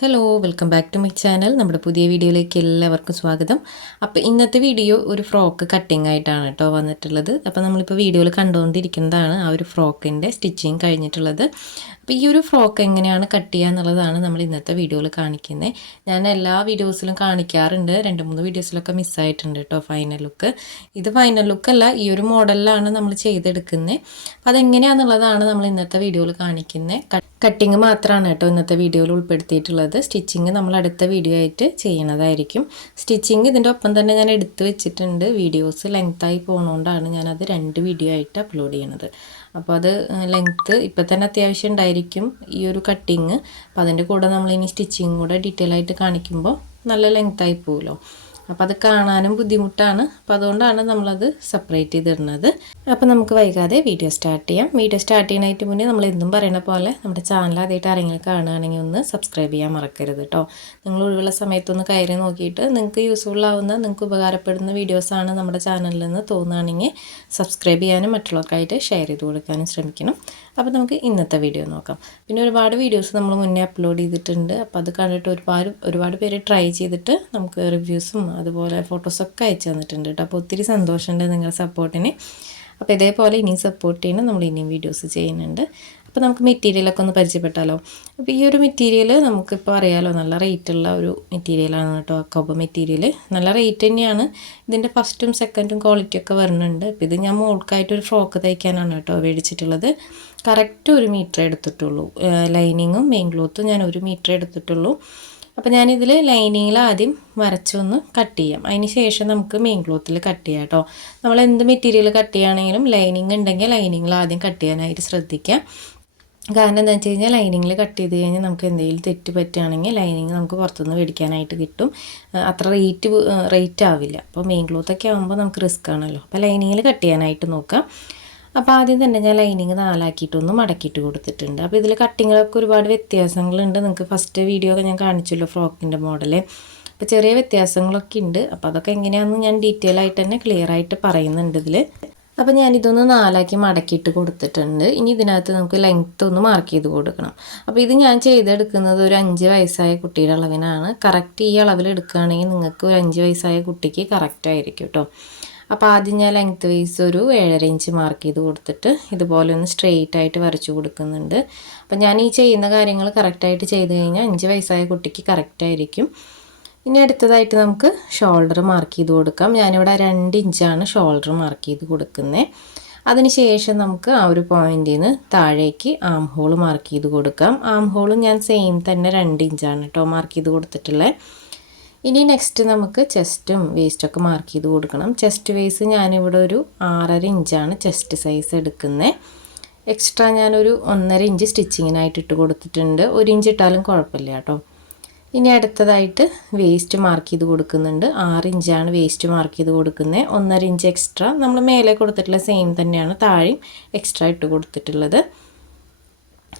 Hello welcome back to my channel നമ്മുടെ പുതിയ വീഡിയോയിലേക്ക് എല്ലാവർക്കും സ്വാഗതം. അപ്പോൾ ഇന്നത്തെ വീഡിയോ ഒരു ഫ്രോക്ക് കട്ടിംഗ് ആയിട്ടാണ് കേട്ടോ വന്നിട്ടുള്ളത്. അപ്പോൾ നമ്മളിപ്പോൾ വീഡിയോയിൽ കണ്ടുകൊണ്ടിരിക്കുന്നതാണ് ആ ഒരു ഫ്രോക്കിന്റെ സ്റ്റിച്ചിങ് കഴിഞ്ഞിട്ടുള്ളത്. അപ്പോൾ ഈ ഒരു ഫ്രോക്ക് എങ്ങനെയാണ് കട്ട് ചെയ്യുക എന്നുള്ളതാണ് നമ്മൾ ഇന്നത്തെ വീഡിയോയിൽ കാണിക്കുന്നത്. ഞാൻ എല്ലാ വീഡിയോസിലും കാണിക്കാറുണ്ട്. രണ്ട് മൂന്ന് വീഡിയോസിലൊക്കെ മിസ്സായിട്ടുണ്ട് കേട്ടോ ഫൈനൽ ലുക്ക് ഇത് ഫൈനൽ ലുക്കല്ല ഈ ഒരു മോഡലിലാണ് നമ്മൾ ചെയ്തെടുക്കുന്നത്. അപ്പോൾ അതെങ്ങനെയാണെന്നുള്ളതാണ് നമ്മൾ ഇന്നത്തെ വീഡിയോയിൽ കാണിക്കുന്നത്. കട്ടിങ് മാത്രമാണ് കേട്ടോ ഇന്നത്തെ വീഡിയോയിൽ ഉൾപ്പെടുത്തിയിട്ടുള്ളത്. സ്റ്റിച്ചിങ് നമ്മൾ അടുത്ത വീഡിയോ ആയിട്ട് ചെയ്യണതായിരിക്കും. സ്റ്റിച്ചിങ് ഇതിന്റെ ഒപ്പം തന്നെ ഞാൻ എടുത്തു വെച്ചിട്ടുണ്ട്. വീഡിയോസ് ലെങ്ത്തായി പോകുന്നതുകൊണ്ടാണ് ഞാനത് രണ്ട് വീഡിയോ ആയിട്ട് അപ്ലോഡ് ചെയ്യണത്. അപ്പോൾ അത് ലെങ്ത്ത് ഇപ്പം തന്നെ അത്യാവശ്യം ഉണ്ടായിരിക്കും ഈ ഒരു കട്ടിങ് അപ്പോൾ അതിന്റെ കൂടെ നമ്മൾ ഇനി സ്റ്റിച്ചിങ് കൂടെ ഡീറ്റെയിൽ ആയിട്ട് കാണിക്കുമ്പോൾ നല്ല ലെങ്ത്തായി പോകുമല്ലോ അപ്പോൾ അത് കാണാനും ബുദ്ധിമുട്ടാണ്. അപ്പോൾ അതുകൊണ്ടാണ് നമ്മളത് സെപ്പറേറ്റ് ചെയ്തിടുന്നത്. അപ്പോൾ നമുക്ക് വൈകാതെ വീഡിയോ സ്റ്റാർട്ട് ചെയ്യാം. വീഡിയോ സ്റ്റാർട്ട് ചെയ്യാനായിട്ട് മുന്നേ നമ്മൾ എന്നും പറയുന്ന പോലെ നമ്മുടെ ചാനൽ ആദ്യമായിട്ട് ആരെങ്കിലും കാണുകയാണെങ്കിൽ ഒന്ന് സബ്സ്ക്രൈബ് ചെയ്യാൻ മറക്കരുത് കേട്ടോ നിങ്ങൾ ഒഴിവുള്ള സമയത്തൊന്ന് കയറി നോക്കിയിട്ട് നിങ്ങൾക്ക് യൂസ്ഫുൾ ആവുന്ന നിങ്ങൾക്ക് ഉപകാരപ്പെടുന്ന വീഡിയോസാണ് നമ്മുടെ ചാനലിൽ നിന്ന് തോന്നുകയാണെങ്കിൽ സബ്സ്ക്രൈബ് ചെയ്യാനും മറ്റുള്ളവർക്കായിട്ട് ഷെയർ ചെയ്ത് കൊടുക്കാനും ശ്രമിക്കണം. അപ്പോൾ നമുക്ക് ഇന്നത്തെ വീഡിയോ നോക്കാം. പിന്നെ ഒരുപാട് വീഡിയോസ് നമ്മൾ മുന്നേ അപ്ലോഡ് ചെയ്തിട്ടുണ്ട്. അപ്പോൾ അത് കണ്ടിട്ട് ഒരുപാട് ഒരുപാട് പേര് ട്രൈ ചെയ്തിട്ട് നമുക്ക് റിവ്യൂസും അതുപോലെ ഫോട്ടോസൊക്കെ അയച്ചു തന്നിട്ടുണ്ട് കേട്ടോ അപ്പോൾ ഒത്തിരി സന്തോഷമുണ്ട് നിങ്ങളുടെ സപ്പോർട്ടിന് അപ്പോൾ ഇതേപോലെ ഇനിയും സപ്പോർട്ട് ചെയ്യണം. നമ്മൾ ഇനിയും വീഡിയോസ് ചെയ്യുന്നുണ്ട്. അപ്പോൾ നമുക്ക് മെറ്റീരിയലൊക്കെ ഒന്ന് പരിചയപ്പെട്ടാലോ? അപ്പോൾ ഈ ഒരു മെറ്റീരിയൽ നമുക്കിപ്പോൾ അറിയാലോ? നല്ല റേറ്റുള്ള ഒരു മെറ്റീരിയലാണ് കേട്ടോ അക്കോബ മെറ്റീരിയൽ നല്ല റേറ്റ് തന്നെയാണ്. ഇതിന്റെ ഫസ്റ്റും സെക്കൻഡും ക്വാളിറ്റി ഒക്കെ വരുന്നുണ്ട്. അപ്പോൾ ഇത് ഞാൻ മോൾക്കായിട്ട് ഒരു ഫ്രോക്ക് തയ്ക്കാനാണ് കേട്ടോ മേടിച്ചിട്ടുള്ളത് കറക്റ്റ് ഒരു മീറ്റർ എടുത്തിട്ടുള്ളൂ. ലൈനിങ്ങും മെയിൻ ക്ലോത്തും ഞാൻ ഒരു മീറ്റർ എടുത്തിട്ടുള്ളൂ. അപ്പോൾ ഞാനിതിൽ ലൈനിങ്ങിൽ ആദ്യം വരച്ചൊന്ന് കട്ട് ചെയ്യാം. അതിന് ശേഷം നമുക്ക് മെയിൻ ക്ലോത്തിൽ കട്ട് ചെയ്യാം കേട്ടോ നമ്മൾ എന്ത് മെറ്റീരിയൽ കട്ട് ചെയ്യുകയാണെങ്കിലും ലൈനിങ് ഉണ്ടെങ്കിൽ ലൈനിങ്ങിൽ ആദ്യം കട്ട് ചെയ്യാനായിട്ട് ശ്രദ്ധിക്കാം. കാരണം എന്താ വെച്ച് കഴിഞ്ഞാൽ ലൈനിങ്ങിൽ കട്ട് ചെയ്ത് കഴിഞ്ഞാൽ നമുക്ക് എന്തെങ്കിലും തെറ്റ് പറ്റുകയാണെങ്കിൽ ലൈനിങ് നമുക്ക് പുറത്തുനിന്ന് മേടിക്കാനായിട്ട് കിട്ടും. അത്ര റേറ്റ് റേറ്റ് ആവില്ല. അപ്പോൾ മെയിൻ ക്ലോത്തൊക്കെ ആകുമ്പോൾ നമുക്ക് റിസ്ക് ആണല്ലോ. അപ്പോൾ ലൈനിങ്ങിൽ കട്ട് ചെയ്യാനായിട്ട് നോക്കാം. അപ്പോൾ ആദ്യം തന്നെ ഞാൻ ലൈനിങ് നാലാക്കിയിട്ടൊന്ന് മടക്കിയിട്ട് കൊടുത്തിട്ടുണ്ട്. അപ്പോൾ ഇതിൽ കട്ടിങ്ങിലൊക്കെ ഒരുപാട് വ്യത്യാസങ്ങളുണ്ട്. നിങ്ങൾക്ക് ഫസ്റ്റ് വീഡിയോ ഒക്കെ ഞാൻ കാണിച്ചല്ലോ ഫ്രോക്കിന്റെ മോഡൽ. അപ്പോൾ ചെറിയ വ്യത്യാസങ്ങളൊക്കെ ഉണ്ട്. അപ്പോൾ അതൊക്കെ എങ്ങനെയാണെന്ന് ഞാൻ ഡീറ്റെയിൽ ആയിട്ട് തന്നെ ക്ലിയർ ആയിട്ട് പറയുന്നുണ്ട് ഇതിൽ അപ്പോൾ ഞാൻ ഇതൊന്ന് നാലാക്കി മടക്കിയിട്ട് കൊടുത്തിട്ടുണ്ട്. ഇനി ഇതിനകത്ത് നമുക്ക് ലെങ്ത്ത് ഒന്ന് മാർക്ക് ചെയ്ത് കൊടുക്കണം. അപ്പോൾ ഇത് ഞാൻ ചെയ്തെടുക്കുന്നത് ഒരു അഞ്ച് വയസ്സായ കുട്ടിയുടെ അളവിനാണ്. കറക്റ്റ് ഈ അളവിൽ എടുക്കുകയാണെങ്കിൽ നിങ്ങൾക്ക് ഒരു അഞ്ച് വയസ്സായ കുട്ടിക്ക് കറക്റ്റ് ആയിരിക്കും കേട്ടോ അപ്പോൾ ആദ്യം ഞാൻ ലെങ്ത് വൈസ് ഒരു ഏഴര ഇഞ്ച് മാർക്ക് ചെയ്ത് കൊടുത്തിട്ട് ഇതുപോലെ ഒന്ന് സ്ട്രെയിറ്റ് ആയിട്ട് വരച്ചു കൊടുക്കുന്നുണ്ട്. അപ്പോൾ ഞാൻ ഈ ചെയ്യുന്ന കാര്യങ്ങൾ കറക്റ്റായിട്ട് ചെയ്ത് കഴിഞ്ഞാൽ അഞ്ച് വയസ്സായ കുട്ടിക്ക് കറക്റ്റായിരിക്കും ഇനി അടുത്തതായിട്ട് നമുക്ക് ഷോൾഡർ മാർക്ക് ചെയ്ത് കൊടുക്കാം. ഞാനിവിടെ രണ്ട് ഇഞ്ചാണ് ഷോൾഡർ മാർക്ക് ചെയ്ത് കൊടുക്കുന്നത് അതിനുശേഷം നമുക്ക് ആ ഒരു പോയിന്റിൽ നിന്ന് താഴേക്ക് ആം ഹോൾ മാർക്ക് ചെയ്ത് കൊടുക്കാം. ആം ഹോളും ഞാൻ സെയിം തന്നെ രണ്ട് ഇഞ്ചാണ് കേട്ടോ മാർക്ക് ചെയ്ത് കൊടുത്തിട്ടുള്ളത് ഇനി നെക്സ്റ്റ് നമുക്ക് ചെസ്റ്റും വേസ്റ്റൊക്കെ മാർക്ക് ചെയ്ത് കൊടുക്കണം. ചെസ്റ്റ് വേസ് ഞാനിവിടെ ഒരു ആറര ഇഞ്ചാണ് ചെസ്റ്റ് സൈസ് എടുക്കുന്നത് എക്സ്ട്രാ ഞാനൊരു ഒന്നര ഇഞ്ച് സ്റ്റിച്ചിങ്ങിനായിട്ട് ഇട്ട് കൊടുത്തിട്ടുണ്ട്. ഒരു ഇഞ്ച് ഇട്ടാലും കുഴപ്പമില്ല കേട്ടോ. ഇനി അടുത്തതായിട്ട് വേസ്റ്റ് മാർക്ക് ചെയ്ത് കൊടുക്കുന്നുണ്ട്. ആറ് ഇഞ്ചാണ് വേസ്റ്റ് മാർക്ക് ചെയ്ത് കൊടുക്കുന്നത് ഒന്നര ഇഞ്ച് എക്സ്ട്രാ നമ്മൾ മേലെ കൊടുത്തിട്ടുള്ള സെയിം തന്നെയാണ് താഴെയും എക്സ്ട്രാ ഇട്ട് കൊടുത്തിട്ടുള്ളത്.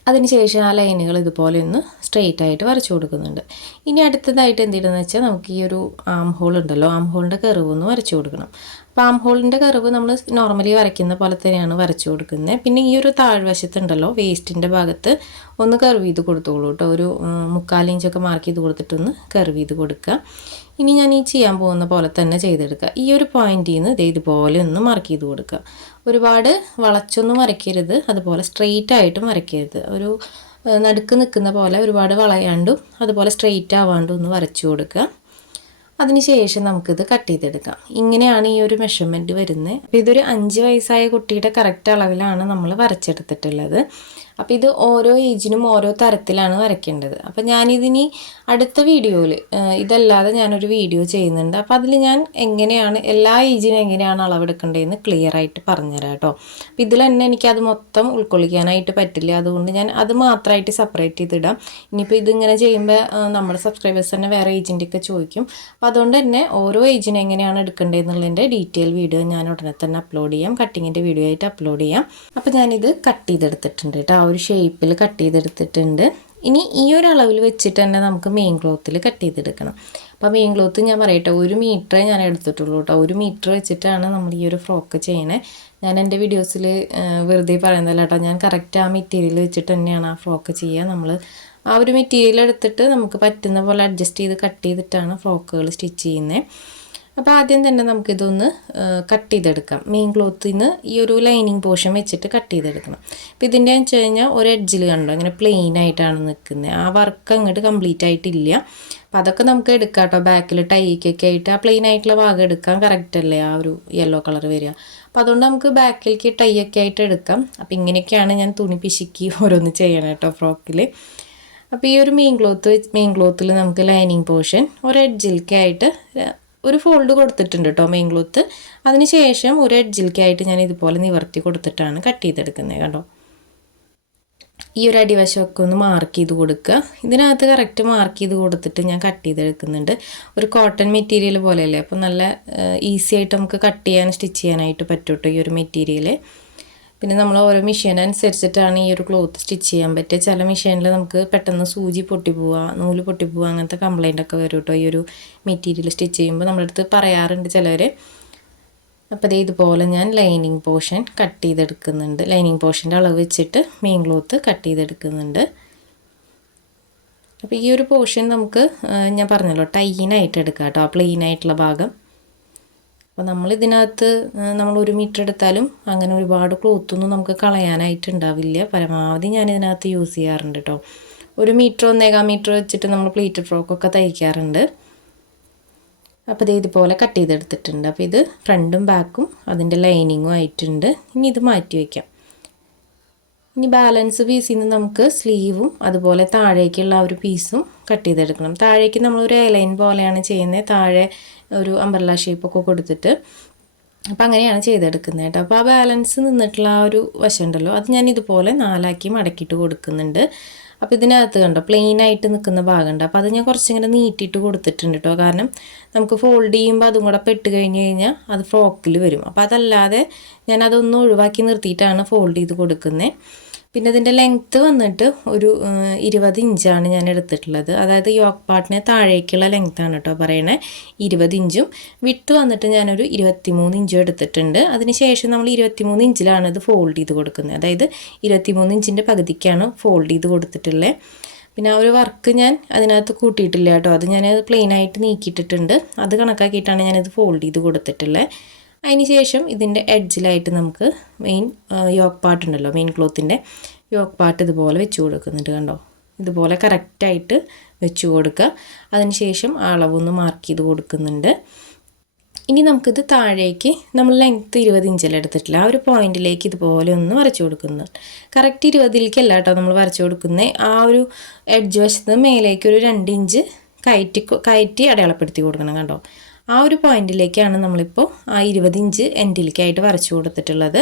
അതിനുശേഷം ആ ലൈനുകൾ ഇതുപോലെ ഒന്ന് സ്ട്രെയിറ്റ് ആയിട്ട് വരച്ചു കൊടുക്കുന്നുണ്ട്. ഇനി അടുത്തതായിട്ട് എന്തിട്ടെന്ന് വെച്ചാൽ നമുക്ക് ഈ ഒരു ആം ഹോൾ ഉണ്ടല്ലോ ആം ഹോളിന്റെ കറിവ് ഒന്ന് വരച്ചു കൊടുക്കണം. അപ്പോൾ ആം ഹോളിന്റെ കറിവ് നമ്മൾ നോർമലി വരയ്ക്കുന്ന പോലെ തന്നെയാണ് വരച്ചു കൊടുക്കുന്നത്. പിന്നെ ഈ ഒരു താഴ്വശത്തുണ്ടല്ലോ വേസ്റ്റിന്റെ ഭാഗത്ത് ഒന്ന് കർവ് ചെയ്ത് കൊടുത്തോളൂ കേട്ടോ. ഒരു മുക്കാലിഞ്ചൊക്കെ മാർക്ക് ചെയ്ത് കൊടുത്തിട്ടൊന്ന് കർവ് ചെയ്ത് കൊടുക്കുക. ഇനി ഞാൻ ഈ ചെയ്യാൻ പോകുന്ന പോലെ തന്നെ ചെയ്തെടുക്കുക. ഈ ഒരു പോയിന്റിൽ നിന്ന് ഇത് ഇതുപോലെ ഒന്ന് മാർക്ക് ചെയ്ത് കൊടുക്കുക. ഒരുപാട് വളച്ചൊന്നും വരയ്ക്കരുത്. അതുപോലെ സ്ട്രെയിറ്റ് ആയിട്ടും വരയ്ക്കരുത്. ഒരു നടുക്ക് നിൽക്കുന്ന പോലെ ഒരുപാട് വളയാണ്ടും അതുപോലെ സ്ട്രെയിറ്റ് ആവാണ്ടും ഒന്ന് വരച്ചു കൊടുക്കുക. അതിനുശേഷം നമുക്കിത് കട്ട് ചെയ്തെടുക്കാം. ഇങ്ങനെയാണ് ഈ ഒരു മെഷർമെന്റ് വരുന്നത്. അപ്പോൾ ഇതൊരു അഞ്ച് വയസ്സായ കുട്ടിയുടെ കറക്റ്റ് അളവിലാണ് നമ്മൾ വരച്ചെടുത്തിട്ടുള്ളത്. അപ്പോൾ ഇത് ഓരോ ഏജിനും ഓരോ തരത്തിലാണ് വരയ്ക്കേണ്ടത്. അപ്പോൾ ഞാനിതിനി അടുത്ത വീഡിയോയിൽ ഇതല്ലാതെ ഞാനൊരു വീഡിയോ ചെയ്യുന്നുണ്ട്. അപ്പോൾ അതിൽ ഞാൻ എങ്ങനെയാണ് എല്ലാ ഏജിനും എങ്ങനെയാണ് അളവെടുക്കേണ്ടതെന്ന് ക്ലിയർ ആയിട്ട് പറഞ്ഞുതരാം കേട്ടോ. അപ്പോൾ ഇതിൽ തന്നെ എനിക്കത് മൊത്തം ഉൾക്കൊള്ളിക്കാനായിട്ട് പറ്റില്ല. അതുകൊണ്ട് ഞാൻ അത് മാത്രമായിട്ട് സെപ്പറേറ്റ് ചെയ്തിടാം. ഇനിയിപ്പോൾ ഇതിങ്ങനെ ചെയ്യുമ്പോൾ നമ്മുടെ സബ്സ്ക്രൈബേഴ്സ് തന്നെ വേറെ ഏജിന്റെയൊക്കെ ചോദിക്കും. അപ്പോൾ അതുകൊണ്ട് തന്നെ ഓരോ ഏജിന് എങ്ങനെയാണ് എടുക്കേണ്ടതെന്നുള്ളതിന്റെ ഡീറ്റെയിൽ വീഡിയോ ഞാൻ ഉടനെ തന്നെ അപ്ലോഡ് ചെയ്യാം. കട്ടിങ്ങിന്റെ വീഡിയോ ആയിട്ട് അപ്ലോഡ് ചെയ്യാം. അപ്പോൾ ഞാനിത് കട്ട് ചെയ്തെടുത്തിട്ടുണ്ട് കേട്ടോ. ഒരു ഷേപ്പിൽ കട്ട് ചെയ്തെടുത്തിട്ടുണ്ട്. ഇനി ഈ ഒരു അളവിൽ വെച്ചിട്ട് തന്നെ നമുക്ക് മെയിൻ ക്ലോത്തിൽ കട്ട് ചെയ്തെടുക്കണം. അപ്പോൾ മെയിൻ ക്ലോത്ത് ഞാൻ പറയട്ടെ ഒരു മീറ്ററേ ഞാൻ എടുത്തിട്ടുള്ളൂ കേട്ടോ ഒരു മീറ്റർ വെച്ചിട്ടാണ് നമ്മൾ ഈ ഒരു ഫ്രോക്ക് ചെയ്യണേ. ഞാൻ എന്റെ വീഡിയോസിൽ വെറുതെ പറയുന്നതല്ല കേട്ടോ ഞാൻ കറക്റ്റ് ആ മെറ്റീരിയൽ വെച്ചിട്ട് തന്നെയാണ് ആ ഫ്രോക്ക് ചെയ്യുക. നമ്മൾ ആ ഒരു മെറ്റീരിയൽ എടുത്തിട്ട് നമുക്ക് പറ്റുന്ന പോലെ അഡ്ജസ്റ്റ് ചെയ്ത് കട്ട് ചെയ്തിട്ടാണ് ഫ്രോക്കുകൾ സ്റ്റിച്ച് ചെയ്യുന്നത് അപ്പോൾ ആദ്യം തന്നെ നമുക്കിതൊന്ന് കട്ട് ചെയ്തെടുക്കാം. മെയിൻ ക്ലോത്തിൽ നിന്ന് ഈ ഒരു ലൈനിങ് പോർഷൻ വെച്ചിട്ട് കട്ട് ചെയ്തെടുക്കണം. അപ്പോൾ ഇതിന്റെ വെച്ച് കഴിഞ്ഞാൽ ഒരു എഡ്ജിൽ കണ്ടോ? ഇങ്ങനെ പ്ലെയിൻ ആയിട്ടാണ് നിൽക്കുന്നത് ആ വർക്ക് അങ്ങോട്ട് കംപ്ലീറ്റ് ആയിട്ടില്ല. അപ്പോൾ അതൊക്കെ നമുക്ക് എടുക്കാം കേട്ടോ. ബാക്കിൽ ടൈക്കൊക്കെ ആയിട്ട്. ആ പ്ലെയിൻ ആയിട്ടുള്ള ഭാഗം എടുക്കാൻ കറക്റ്റ് അല്ലേ? ആ ഒരു യെല്ലോ കളർ വരിക. അപ്പോൾ അതുകൊണ്ട് നമുക്ക് ബാക്കിലേക്ക് ടൈ ഒക്കെ ആയിട്ട് എടുക്കാം. അപ്പോൾ ഇങ്ങനെയൊക്കെയാണ് ഞാൻ തുണി പിശുക്കി ഓരോന്ന് ചെയ്യണം കേട്ടോ ഫ്രോക്കിൽ അപ്പോൾ ഈ ഒരു മെയിൻ ക്ലോത്ത് മെയിൻ ക്ലോത്തിൽ നമുക്ക് ലൈനിങ് പോർഷൻ ഒരു എഡ്ജിലേക്കായിട്ട് ഒരു ഫോൾഡ് കൊടുത്തിട്ടുണ്ട് കേട്ടോ മെയിൻ ക്ലോത്ത് അതിന് ശേഷം ഒരു എഡ്ജിലേക്കായിട്ട് ഞാൻ ഇതുപോലെ നിവർത്തി കൊടുത്തിട്ടാണ് കട്ട് ചെയ്തെടുക്കുന്നത് കേട്ടോ ഈ ഒരു അടിവശമൊക്കെ ഒന്ന് മാർക്ക് ചെയ്ത് കൊടുക്കുക. ഇതിനകത്ത് കറക്റ്റ് മാർക്ക് ചെയ്ത് കൊടുത്തിട്ട് ഞാൻ കട്ട് ചെയ്തെടുക്കുന്നുണ്ട്. ഒരു കോട്ടൺ മെറ്റീരിയൽ പോലെയല്ലേ? അപ്പോൾ നല്ല ഈസി ആയിട്ട് നമുക്ക് കട്ട് ചെയ്യാൻ സ്റ്റിച്ച് ചെയ്യാനായിട്ട് പറ്റും കേട്ടോ ഈ ഒരു മെറ്റീരിയൽ പിന്നെ നമ്മൾ ഓരോ മെഷീൻ അനുസരിച്ചിട്ടാണ് ഈ ഒരു ക്ലോത്ത് സ്റ്റിച്ച് ചെയ്യാൻ പറ്റുക ചില മെഷീനിൽ നമുക്ക് പെട്ടെന്ന് സൂചി പൊട്ടിപ്പോവുക നൂൽ പൊട്ടിപ്പോവുക അങ്ങനത്തെ കംപ്ലൈന്റ് ഒക്കെ വരും കേട്ടോ ഈ ഒരു മെറ്റീരിയൽ സ്റ്റിച്ച് ചെയ്യുമ്പോൾ നമ്മുടെ അടുത്ത് പറയാറുണ്ട് ചിലവർ അപ്പോൾ ഇത് ഇതുപോലെ ഞാൻ ലൈനിങ് പോർഷൻ കട്ട് ചെയ്തെടുക്കുന്നുണ്ട്. ലൈനിങ് പോർഷന്റെ അളവ് വെച്ചിട്ട് മെയിൻ ക്ലോത്ത് കട്ട് ചെയ്തെടുക്കുന്നുണ്ട്. അപ്പോൾ ഈ ഒരു പോർഷൻ നമുക്ക് ഞാൻ പറഞ്ഞല്ലോ ടൈനായിട്ട് എടുക്കാം കേട്ടോ പ്ലെയിൻ ആയിട്ടുള്ള ഭാഗം. അപ്പോൾ നമ്മൾ ഇതിനകത്ത് നമ്മൾ ഒരു മീറ്റർ എടുത്താലും അങ്ങനെ ഒരുപാട് ക്ലോത്തൊന്നും നമുക്ക് കളയാനായിട്ടുണ്ടാവില്ല. പരമാവധി ഞാൻ ഇതിനകത്ത് യൂസ് ചെയ്യാറുണ്ട് കേട്ടോ ഒരു മീറ്റർ ഒന്നേകാം മീറ്റർ വെച്ചിട്ട് നമ്മൾ പ്ലീറ്റ് ഫ്രോക്കൊക്കെ തയ്ക്കാറുണ്ട്. അപ്പോൾ ഇത് ഇതുപോലെ കട്ട് ചെയ്തെടുത്തിട്ടുണ്ട്. അപ്പോൾ ഇത് ഫ്രണ്ടും ബാക്കും അതിന്റെ ലൈനിങ്ങും ആയിട്ടുണ്ട്. ഇനി ഇത് മാറ്റി വയ്ക്കാം ഇനി ബാലൻസ് പീസിൽ നിന്ന് നമുക്ക് സ്ലീവും അതുപോലെ താഴേക്കുള്ള ഒരു പീസും കട്ട് ചെയ്തെടുക്കണം. താഴേക്ക് നമ്മൾ ഒരു എലൈൻ പോലെയാണ് ചെയ്യുന്നത്. താഴെ ഒരു അമ്പർല ഷേപ്പൊക്കെ കൊടുത്തിട്ട് അപ്പം അങ്ങനെയാണ് ചെയ്തെടുക്കുന്നത് കേട്ടോ. അപ്പോൾ ആ ബാലൻസ് നിന്നിട്ടുള്ള ആ ഒരു വശമുണ്ടല്ലോ അത് ഞാൻ ഇതുപോലെ നാലാക്കി മടക്കിയിട്ട് കൊടുക്കുന്നുണ്ട്. അപ്പോൾ ഇതിനകത്ത് കണ്ടോ പ്ലെയിൻ ആയിട്ട് നിൽക്കുന്ന ഭാഗമുണ്ട്. അപ്പോൾ അത് ഞാൻ കുറച്ചിങ്ങനെ നീട്ടിയിട്ട് കൊടുത്തിട്ടുണ്ട് കേട്ടോ കാരണം നമുക്ക് ഫോൾഡ് ചെയ്യുമ്പോൾ അതും കൂടെ പെട്ട് കഴിഞ്ഞ് കഴിഞ്ഞാൽ അത് ഫ്രോക്കിൽ വരും. അപ്പോൾ അതല്ലാതെ ഞാൻ അതൊന്ന് ഒഴിവാക്കി നിർത്തിയിട്ടാണ് ഫോൾഡ് ചെയ്ത് കൊടുക്കുന്നത് പിന്നെ ഇതിന്റെ ലെങ്ത്ത് വന്നിട്ട് ഒരു ഇരുപത് ഇഞ്ചാണ് ഞാൻ എടുത്തിട്ടുള്ളത്. അതായത് യോക്ക് പാർട്ടിനെ താഴേക്കുള്ള ലെങ്ത്താണ് കേട്ടോ പറയണേ. ഇരുപത് ഇഞ്ചും വിട്ട് വന്നിട്ട് ഞാനൊരു ഇരുപത്തിമൂന്ന് ഇഞ്ചും എടുത്തിട്ടുണ്ട്. അതിന് ശേഷം നമ്മൾ ഇരുപത്തിമൂന്ന് ഇഞ്ചിലാണ് ഇത് ഫോൾഡ് ചെയ്ത് കൊടുക്കുന്നത്. അതായത് ഇരുപത്തിമൂന്ന് ഇഞ്ചിന്റെ പകുതിക്കാണ് ഫോൾഡ് ചെയ്ത് കൊടുത്തിട്ടുള്ളത് പിന്നെ ആ ഒരു വർക്ക് ഞാൻ അതിനകത്ത് കൂട്ടിയിട്ടില്ല കേട്ടോ അത് ഞാൻ പ്ലെയിനായിട്ട് നീക്കിയിട്ടിട്ടുണ്ട്. അത് കണക്കാക്കിയിട്ടാണ് ഞാനിത് ഫോൾഡ് ചെയ്ത് കൊടുത്തിട്ടുള്ളത് അതിന് ശേഷം ഇതിന്റെ എഡ്ജിലായിട്ട് നമുക്ക് മെയിൻ യോക്ക് പാർട്ട് ഉണ്ടല്ലോ മെയിൻ ക്ലോത്തിന്റെ യോക്ക് പാർട്ട് ഇതുപോലെ വെച്ച് കൊടുക്കുന്നുണ്ട് കണ്ടോ? ഇതുപോലെ കറക്റ്റായിട്ട് വെച്ച് കൊടുക്കുക. അതിന് ശേഷം അളവൊന്ന് മാർക്ക് ചെയ്ത് കൊടുക്കുന്നുണ്ട്. ഇനി നമുക്കിത് താഴേക്ക് നമ്മൾ ലെങ്ത്ത് ഇരുപത് ഇഞ്ചിൽ എടുത്തിട്ടില്ല ആ ഒരു പോയിന്റിലേക്ക് ഇതുപോലെ ഒന്ന് വരച്ചു കൊടുക്കുന്നത് കറക്റ്റ് ഇരുപതിലേക്കല്ല കേട്ടോ നമ്മൾ വരച്ചു കൊടുക്കുന്നത് ആ ഒരു എഡ്ജ് വശത്ത് മേലേക്ക് ഒരു രണ്ട് ഇഞ്ച് കയറ്റി കയറ്റി അടയാളപ്പെടുത്തി കൊടുക്കണം കണ്ടോ? ആ ഒരു പോയിന്റിലേക്കാണ് നമ്മളിപ്പോൾ ആ ഇരുപത് ഇഞ്ച് എൻഡിലേക്കായിട്ട് വരച്ചു കൊടുത്തിട്ടുള്ളത്.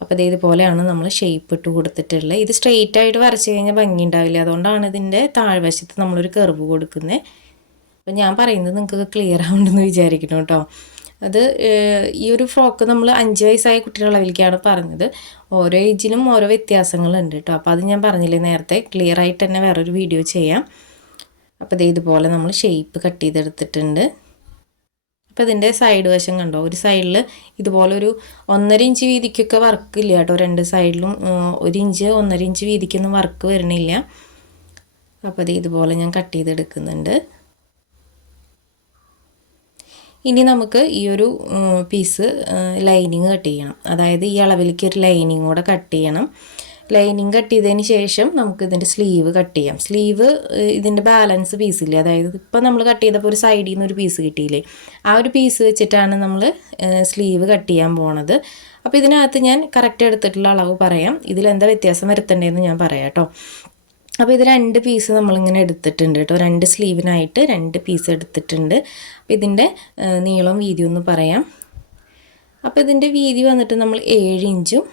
അപ്പോൾ ഇത് ഇതുപോലെയാണ് നമ്മൾ ഷേപ്പ് ഇട്ട് കൊടുത്തിട്ടുള്ളത്. ഇത് സ്ട്രെയിറ്റ് ആയിട്ട് വരച്ച് കഴിഞ്ഞാൽ ഭംഗി ഉണ്ടാവില്ല. അതുകൊണ്ടാണ് ഇതിന്റെ താഴ്വശത്ത് നമ്മളൊരു കർവ് കൊടുക്കുന്നത് അപ്പോൾ ഞാൻ പറയുന്നത് നിങ്ങൾക്ക് ക്ലിയർ ആവുന്നുണ്ടെന്ന് വിചാരിക്കണം കേട്ടോ. അത് ഈ ഒരു ഫ്രോക്ക് നമ്മൾ അഞ്ച് വയസ്സായ കുട്ടികളുടെ അളവിലേക്കാണ് പറഞ്ഞത്. ഓരോ ഏജിലും ഓരോ വ്യത്യാസങ്ങളുണ്ട് കേട്ടോ. അപ്പോൾ അത് ഞാൻ പറഞ്ഞില്ലേ നേരത്തെ. ക്ലിയർ ആയിട്ട് തന്നെ വേറൊരു വീഡിയോ ചെയ്യാം. അപ്പോൾ ഇത് ഇതുപോലെ നമ്മൾ ഷേപ്പ് കട്ട് ചെയ്തെടുത്തിട്ടുണ്ട്. അപ്പോൾ ഇതിന്റെ സൈഡ് വശം കണ്ടോ? ഒരു സൈഡിൽ ഇതുപോലെ ഒരു ഒന്നര ഇഞ്ച് വീതിക്കൊക്കെ വർക്ക് ഇല്ല കേട്ടോ. രണ്ട് സൈഡിലും ഒരു ഇഞ്ച് ഒന്നര ഇഞ്ച് വീതിക്കൊന്നും വർക്ക് വരണില്ല അപ്പോൾ അത് ഇതുപോലെ ഞാൻ കട്ട് ചെയ്തെടുക്കുന്നുണ്ട്. ഇനി നമുക്ക് ഈ ഒരു പീസ് ലൈനിങ് കട്ട് ചെയ്യണം. അതായത് ഈ അളവിലേക്ക് ഒരു ലൈനിങ് കൂടെ കട്ട് ചെയ്യണം. ലൈനിങ് കട്ട് ചെയ്തതിന് ശേഷം നമുക്ക് ഇതിന്റെ സ്ലീവ് കട്ട് ചെയ്യാം. സ്ലീവ് ഇതിന്റെ ബാലൻസ് പീസില്ലേ അതായത് ഇപ്പോൾ നമ്മൾ കട്ട് ചെയ്തപ്പോൾ ഒരു സൈഡിൽ നിന്ന് ഒരു പീസ് കിട്ടിയില്ലേ? ആ ഒരു പീസ് വെച്ചിട്ടാണ് നമ്മൾ സ്ലീവ് കട്ട് ചെയ്യാൻ പോണത്. അപ്പോൾ ഇതിനകത്ത് ഞാൻ കറക്റ്റ് എടുത്തിട്ടുള്ള അളവ് പറയാം. ഇതിലെന്താ വ്യത്യാസം വരുത്തേണ്ടതെന്ന് ഞാൻ പറയാം കേട്ടോ അപ്പോൾ ഇത് രണ്ട് പീസ് നമ്മളിങ്ങനെ എടുത്തിട്ടുണ്ട് കേട്ടോ രണ്ട് സ്ലീവിനായിട്ട് രണ്ട് പീസ് എടുത്തിട്ടുണ്ട്. അപ്പോൾ ഇതിന്റെ നീളം വീതി ഒന്ന് പറയാം. അപ്പോൾ ഇതിന്റെ വീതി വന്നിട്ട് നമ്മൾ ഏഴ് ഇഞ്ചും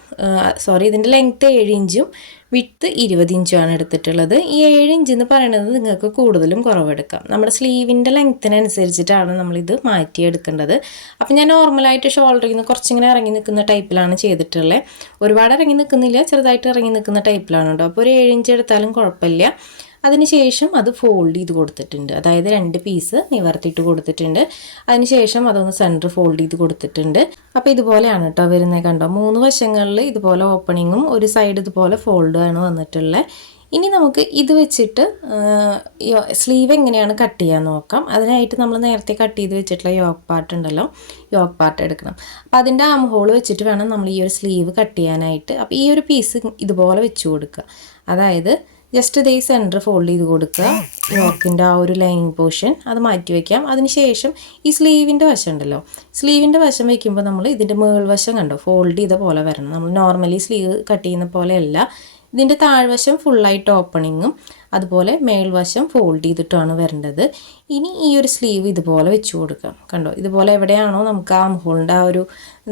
സോറി ഇതിന്റെ ലെങ്ത്ത് ഏഴ് ഇഞ്ചും വിട്ട് ഇരുപത് ഇഞ്ചുമാണ് എടുത്തിട്ടുള്ളത്. ഈ ഏഴ് ഇഞ്ച് എന്ന് പറയുന്നത് നിങ്ങൾക്ക് കൂടുതലും കുറവെടുക്കാം. നമ്മുടെ സ്ലീവിന്റെ ലെങ്ത്തിനനുസരിച്ചിട്ടാണ് നമ്മളിത് മാറ്റിയെടുക്കേണ്ടത് അപ്പോൾ ഞാൻ നോർമലായിട്ട് ഷോൾഡറിൽ നിന്ന് കുറച്ചിങ്ങനെ ഇറങ്ങി നിൽക്കുന്ന ടൈപ്പിലാണ് ചെയ്തിട്ടുള്ളത് ഒരുപാട് ഇറങ്ങി നിൽക്കുന്നില്ല ചെറുതായിട്ട് ഇറങ്ങി നിൽക്കുന്ന ടൈപ്പിലാണ് കേട്ടോ. അപ്പോൾ ഒരു ഏഴ് ഇഞ്ച് എടുത്താലും കുഴപ്പമില്ല. അതിനുശേഷം അത് ഫോൾഡ് ചെയ്ത് കൊടുത്തിട്ടുണ്ട്. അതായത് രണ്ട് പീസ് നിവർത്തിയിട്ട് കൊടുത്തിട്ടുണ്ട്. അതിനുശേഷം അതൊന്ന് സെന്റർ ഫോൾഡ് ചെയ്ത് കൊടുത്തിട്ടുണ്ട്. അപ്പോൾ ഇതുപോലെയാണ് കേട്ടോ വരുന്നത് കണ്ടോ? മൂന്ന് വശങ്ങളിൽ ഇതുപോലെ ഓപ്പണിങ്ങും ഒരു സൈഡ് ഇതുപോലെ ഫോൾഡാണ് വന്നിട്ടുള്ളത് ഇനി നമുക്ക് ഇത് വെച്ചിട്ട് സ്ലീവ് എങ്ങനെയാണ് കട്ട് ചെയ്യാൻ നോക്കാം. അതിനായിട്ട് നമ്മൾ നേരത്തെ കട്ട് ചെയ്ത് വെച്ചിട്ടുള്ള യോക്ക് പാർട്ട് ഉണ്ടല്ലോ. യോക്ക് പാർട്ട് എടുക്കണം. അപ്പോൾ അതിന്റെ ആം ഹോൾ വെച്ചിട്ട് വേണം നമ്മൾ ഈ ഒരു സ്ലീവ് കട്ട് ചെയ്യാനായിട്ട്. അപ്പോൾ ഈ ഒരു പീസ് ഇതുപോലെ വെച്ച് കൊടുക്കുക. അതായത് ജസ്റ്റ് ഇതേ സെന്റർ ഫോൾഡ് ചെയ്ത് കൊടുക്കുക. യോക്കിന്റെ ആ ഒരു ലൈനിങ് പോർഷൻ അത് മാറ്റി വയ്ക്കാം അതിനുശേഷം ഈ സ്ലീവിന്റെ വശം ഉണ്ടല്ലോ. സ്ലീവിന്റെ വശം വയ്ക്കുമ്പോൾ നമ്മൾ ഇതിന്റെ മേൾവശം കണ്ടോ? ഫോൾഡ് ചെയ്ത പോലെ വരണം. നമ്മൾ നോർമലി സ്ലീവ് കട്ട് ചെയ്യുന്ന പോലെയല്ല. ഇതിന്റെ താഴ്വശം ഫുള്ളായിട്ട് ഓപ്പണിങ്ങും അതുപോലെ മേൽവശം ഫോൾഡ് ചെയ്തിട്ടാണ് വരേണ്ടത്. ഇനി ഈ ഒരു സ്ലീവ് ഇതുപോലെ വെച്ച് കൊടുക്കാം. കണ്ടോ? ഇതുപോലെ എവിടെയാണോ നമുക്ക് ആ ഹോളിന്റെ ആ ഒരു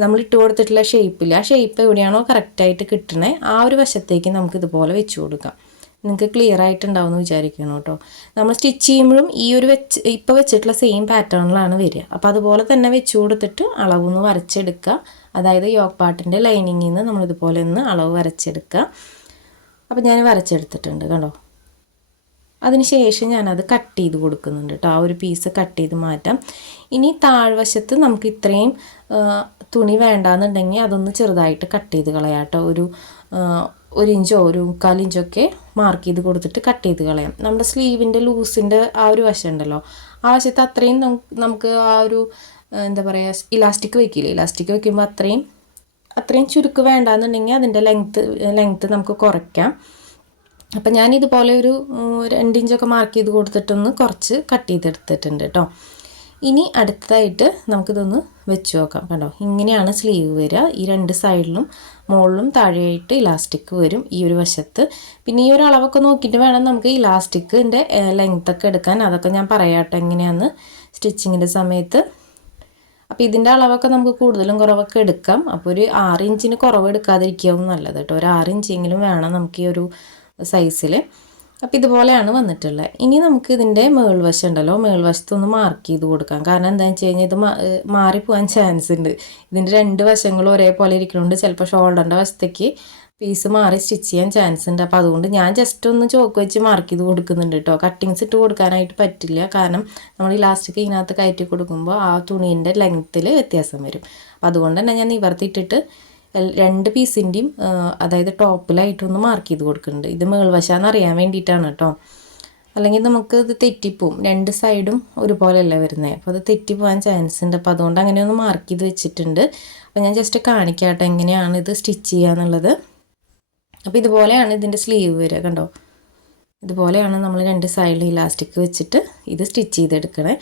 നമ്മൾ ഇട്ട് കൊടുത്തിട്ടുള്ള ഷേപ്പിൽ ആ ഷേപ്പ് എവിടെയാണോ കറക്റ്റായിട്ട് കിട്ടണേ ആ ഒരു വശത്തേക്ക് നമുക്ക് ഇതുപോലെ വെച്ച് കൊടുക്കാം. നിങ്ങൾക്ക് ക്ലിയർ ആയിട്ടുണ്ടാവും എന്ന് വിചാരിക്കണം കേട്ടോ നമ്മൾ സ്റ്റിച്ച് ചെയ്യുമ്പോഴും ഈ ഒരു വെച്ച് ഇപ്പോൾ വെച്ചിട്ടുള്ള സെയിം പാറ്റേണിലാണ് വരിക. അപ്പോൾ അതുപോലെ തന്നെ വെച്ച് കൊടുത്തിട്ട് അളവൊന്ന് വരച്ചെടുക്കുക. അതായത് യോക്ക് പാട്ടിന്റെ ലൈനിങ്ങിൽ നിന്ന് നമ്മളിതുപോലെ ഒന്ന് അളവ് വരച്ചെടുക്കുക. അപ്പോൾ ഞാൻ വരച്ചെടുത്തിട്ടുണ്ട് കണ്ടോ? അതിനുശേഷം ഞാനത് കട്ട് ചെയ്ത് കൊടുക്കുന്നുണ്ട് കേട്ടോ ആ ഒരു പീസ് കട്ട് ചെയ്ത് മാറ്റാം. ഇനി താഴ്വശത്ത് നമുക്ക് ഇത്രയും തുണി വേണ്ടാന്നുണ്ടെങ്കിൽ അതൊന്ന് ചെറുതായിട്ട് കട്ട് ചെയ്ത് കളയാം കേട്ടോ ഒരു ഒരു ഇഞ്ചോ ഒരു മുക്കാലിഞ്ചൊക്കെ മാർക്ക് ചെയ്ത് കൊടുത്തിട്ട് കട്ട് ചെയ്ത് കളയാം. നമ്മുടെ സ്ലീവിന്റെ ലൂസിന്റെ ആ ഒരു വശം ഉണ്ടല്ലോ. ആ വശത്ത് അത്രയും നമുക്ക് ആ ഒരു എന്താ പറയുക ഇലാസ്റ്റിക് വയ്ക്കില്ല ഇലാസ്റ്റിക് വയ്ക്കുമ്പോൾ അത്രയും അത്രയും ചുരുക്ക് വേണ്ടാന്നുണ്ടെങ്കിൽ അതിന്റെ ലെങ്ത്ത് ലെങ്ത്ത് നമുക്ക് കുറയ്ക്കാം. അപ്പം ഞാൻ ഇതുപോലെ ഒരു രണ്ടിഞ്ചൊക്കെ മാർക്ക് ചെയ്ത് കൊടുത്തിട്ടൊന്ന് കുറച്ച് കട്ട് ചെയ്തെടുത്തിട്ടുണ്ട് കേട്ടോ ഇനി അടുത്തതായിട്ട് നമുക്കിതൊന്ന് വെച്ച് നോക്കാം. കണ്ടോ? ഇങ്ങനെയാണ് സ്ലീവ് വരിക. ഈ രണ്ട് സൈഡിലും മുകളിലും താഴെയായിട്ട് ഇലാസ്റ്റിക് വരും ഈ ഒരു വശത്ത്. പിന്നെ ഈ ഒരു അളവൊക്കെ നോക്കിയിട്ട് വേണം നമുക്ക് ഇലാസ്റ്റിക്കിന്റെ ലെങ്ത്തൊക്കെ എടുക്കാൻ. അതൊക്കെ ഞാൻ പറയാട്ടെ എങ്ങനെയാണെന്ന് സ്റ്റിച്ചിങ്ങിന്റെ സമയത്ത്. അപ്പോൾ ഇതിന്റെ അളവൊക്കെ നമുക്ക് കൂടുതലും കുറവൊക്കെ എടുക്കാം. അപ്പോൾ ഒരു ആറ് ഇഞ്ചിന് കുറവ് എടുക്കാതിരിക്കാവും നല്ലത് കേട്ടോ. ഒരു ആറ് ഇഞ്ചെങ്കിലും വേണം നമുക്ക് ഈ ഒരു സൈസിൽ അപ്പോൾ ഇതുപോലെയാണ് വന്നിട്ടുള്ളത്. ഇനി നമുക്ക് ഇതിന്റെ മേൾവശം ഉണ്ടല്ലോ. മേൾവശത്തൊന്ന് മാർക്ക് ചെയ്ത് കൊടുക്കാം. കാരണം എന്താണെന്ന് വെച്ച് കഴിഞ്ഞാൽ ഇത് മാറിപ്പോകാൻ ചാൻസ് ഉണ്ട്. ഇതിന്റെ രണ്ട് വശങ്ങളും ഒരേപോലെ ഇരിക്കുന്നുണ്ട് ചിലപ്പോൾ ഷോൾഡറിന്റെ വശത്തേക്ക് പീസ് മാറി സ്റ്റിച്ച് ചെയ്യാൻ ചാൻസ് ഉണ്ട്. അപ്പോൾ അതുകൊണ്ട് ഞാൻ ജസ്റ്റ് ഒന്ന് ചോക്ക് വെച്ച് മാർക്ക് ചെയ്ത് കൊടുക്കുന്നുണ്ട് കേട്ടോ കട്ടിങ്സ് ഇട്ട് കൊടുക്കാനായിട്ട് പറ്റില്ല. കാരണം നമ്മൾ ഇലാസ്റ്റിക് ഇതിനകത്ത് കയറ്റി കൊടുക്കുമ്പോൾ ആ തുണീന്റെ ലെങ്ത്തിൽ വ്യത്യാസം വരും. അപ്പോൾ അതുകൊണ്ട് തന്നെ ഞാൻ നിവർത്തിയിട്ടിട്ട് രണ്ട് പീസിന്റെയും അതായത് ടോപ്പിലായിട്ടൊന്ന് മാർക്ക് ചെയ്ത് കൊടുക്കുന്നുണ്ട്. ഇത് മേൾവശാന്ന് അറിയാൻ വേണ്ടിയിട്ടാണ് കേട്ടോ അല്ലെങ്കിൽ നമുക്ക് ഇത് തെറ്റിപ്പോവും. രണ്ട് സൈഡും ഒരുപോലെയല്ല വരുന്നത് അപ്പോൾ അത് തെറ്റിപ്പോവാൻ ചാൻസ് ഉണ്ട്. അപ്പോൾ അതുകൊണ്ട് അങ്ങനെ ഒന്ന് മാർക്ക് ചെയ്ത് വെച്ചിട്ടുണ്ട്. അപ്പോൾ ഞാൻ ജസ്റ്റ് കാണിക്കാട്ടെ എങ്ങനെയാണ് ഇത് സ്റ്റിച്ച് ചെയ്യുക എന്നുള്ളത് അപ്പോൾ ഇതുപോലെയാണ് ഇതിന്റെ സ്ലീവ് വരിക കണ്ടോ? ഇതുപോലെയാണ് നമ്മൾ രണ്ട് സൈഡിൽ ഇലാസ്റ്റിക് വെച്ചിട്ട് ഇത് സ്റ്റിച്ച് ചെയ്തെടുക്കണേ.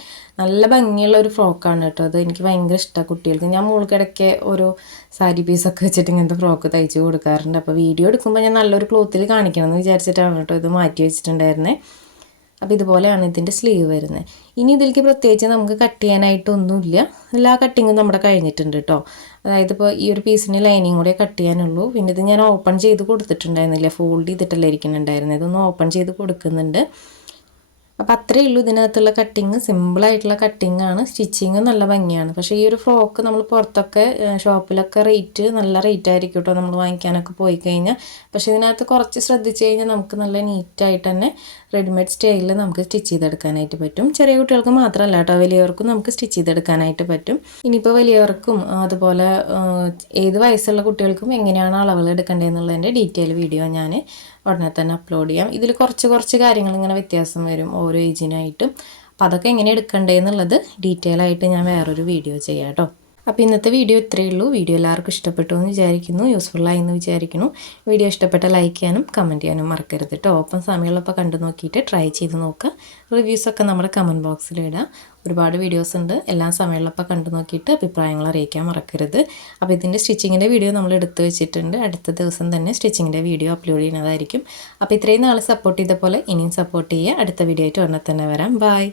നല്ല ഭംഗിയുള്ള ഒരു ഫ്രോക്കാണ് കേട്ടോ അത്. എനിക്ക് ഭയങ്കര ഇഷ്ടമാണ് കുട്ടികൾക്ക്. ഞാൻ മുകൾക്കിടയ്ക്ക് ഒരു സാരി പീസൊക്കെ വെച്ചിട്ട് ഇങ്ങനത്തെ ഫ്രോക്ക് തയ്ച്ച് കൊടുക്കാറുണ്ട്. അപ്പോൾ വീഡിയോ എടുക്കുമ്പോൾ ഞാൻ നല്ലൊരു ക്ലോത്തിൽ കാണിക്കണം എന്ന് വിചാരിച്ചിട്ടാണ് കേട്ടോ ഇത് മാറ്റി വെച്ചിട്ടുണ്ടായിരുന്നത് അപ്പോൾ ഇതുപോലെയാണ് ഇതിന്റെ സ്ലീവ് വരുന്നത്. ഇനി ഇതിലേക്ക് പ്രത്യേകിച്ച് നമുക്ക് കട്ട് ചെയ്യാനായിട്ടൊന്നുമില്ല. എല്ലാ കട്ടിങ്ങും നമ്മുടെ കഴിഞ്ഞിട്ടുണ്ട് കേട്ടോ അതായത് ഇപ്പോൾ ഈ ഒരു പീസിന് ലൈനിങ് കൂടെ കട്ട് ചെയ്യാനുള്ളൂ. പിന്നെ ഇത് ഞാൻ ഓപ്പൺ ചെയ്ത് കൊടുത്തിട്ടുണ്ടായിരുന്നില്ല? ഫോൾഡ് ചെയ്തിട്ടല്ല ഇരിക്കുന്നുണ്ടായിരുന്നത്? ഇതൊന്ന് ഓപ്പൺ ചെയ്ത് കൊടുക്കുന്നുണ്ട്. അപ്പോൾ അത്രയേ ഉള്ളൂ ഇതിനകത്തുള്ള കട്ടിങ് സിമ്പിളായിട്ടുള്ള കട്ടിങ് ആണ്. സ്റ്റിച്ചിങ് നല്ല ഭംഗിയാണ്. പക്ഷേ ഈ ഒരു ഫ്രോക്ക് നമ്മൾ പുറത്തൊക്കെ ഷോപ്പിലൊക്കെ റേറ്റ് നല്ല റേറ്റ് ആയിരിക്കും കേട്ടോ നമ്മൾ വാങ്ങിക്കാനൊക്കെ പോയി കഴിഞ്ഞാൽ പക്ഷേ ഇതിനകത്ത് കുറച്ച് ശ്രദ്ധിച്ച് കഴിഞ്ഞാൽ നമുക്ക് നല്ല നീറ്റായിട്ട് തന്നെ റെഡിമെയ്ഡ് സ്റ്റൈലിൽ നമുക്ക് സ്റ്റിച്ച് ചെയ്തെടുക്കാനായിട്ട് പറ്റും. ചെറിയ കുട്ടികൾക്ക് മാത്രമല്ല കേട്ടോ വലിയവർക്കും നമുക്ക് സ്റ്റിച്ച് ചെയ്തെടുക്കാനായിട്ട് പറ്റും. ഇനിയിപ്പോൾ വലിയവർക്കും അതുപോലെ ഏത് വയസ്സുള്ള കുട്ടികൾക്കും എങ്ങനെയാണ് അളവുകൾ എടുക്കേണ്ടതെന്നുള്ളതിന്റെ ഡീറ്റെയിൽ വീഡിയോ ഞാൻ ഉടനെ തന്നെ അപ്ലോഡ് ചെയ്യാം. ഇതിൽ കുറച്ച് കുറച്ച് കാര്യങ്ങൾ ഇങ്ങനെ വ്യത്യാസം വരും ഓരോ ഏജിനായിട്ടും അപ്പോൾ അതൊക്കെ എങ്ങനെ എടുക്കണ്ടേ എന്നുള്ളത് ഡീറ്റെയിൽ ആയിട്ട് ഞാൻ വേറൊരു വീഡിയോ ചെയ്യാം കേട്ടോ. അപ്പോൾ ഇന്നത്തെ വീഡിയോ ഇത്രയേ ഉള്ളൂ. വീഡിയോ എല്ലാവർക്കും ഇഷ്ടപ്പെട്ടു എന്ന് വിചാരിക്കുന്നു. യൂസ്ഫുള്ളായി എന്ന് വിചാരിക്കുന്നു. വീഡിയോ ഇഷ്ടപ്പെട്ട ലൈക്ക് ചെയ്യാനും കമന്റ് ചെയ്യാനും മറക്കരുത് കേട്ടോ. ഓപ്പൺ സമയമുള്ളപ്പോൾ കണ്ടു നോക്കിയിട്ട് ട്രൈ ചെയ്ത് നോക്കുക. റിവ്യൂസൊക്കെ നമ്മുടെ കമന്റ് ബോക്സിൽ ഇടാം. ഒരുപാട് വീഡിയോസ് ഉണ്ട്. എല്ലാ സമയമുള്ളപ്പോൾ കണ്ടു നോക്കിയിട്ട് അഭിപ്രായങ്ങൾ അറിയിക്കാൻ മറക്കരുത്. അപ്പോൾ ഇതിന്റെ സ്റ്റിച്ചിങ്ങിന്റെ വീഡിയോ നമ്മൾ എടുത്തു വെച്ചിട്ടുണ്ട്. അടുത്ത ദിവസം തന്നെ സ്റ്റിച്ചിങ്ങിന്റെ വീഡിയോ അപ്ലോഡ് ചെയ്യുന്നതായിരിക്കും. അപ്പോൾ ഇത്രയും നാൾ സപ്പോർട്ട് ചെയ്ത പോലെ ഇനിയും സപ്പോർട്ട് ചെയ്യുക. അടുത്ത വീഡിയോ ആയിട്ട് ഉടനെ തന്നെ വരാം. ബൈ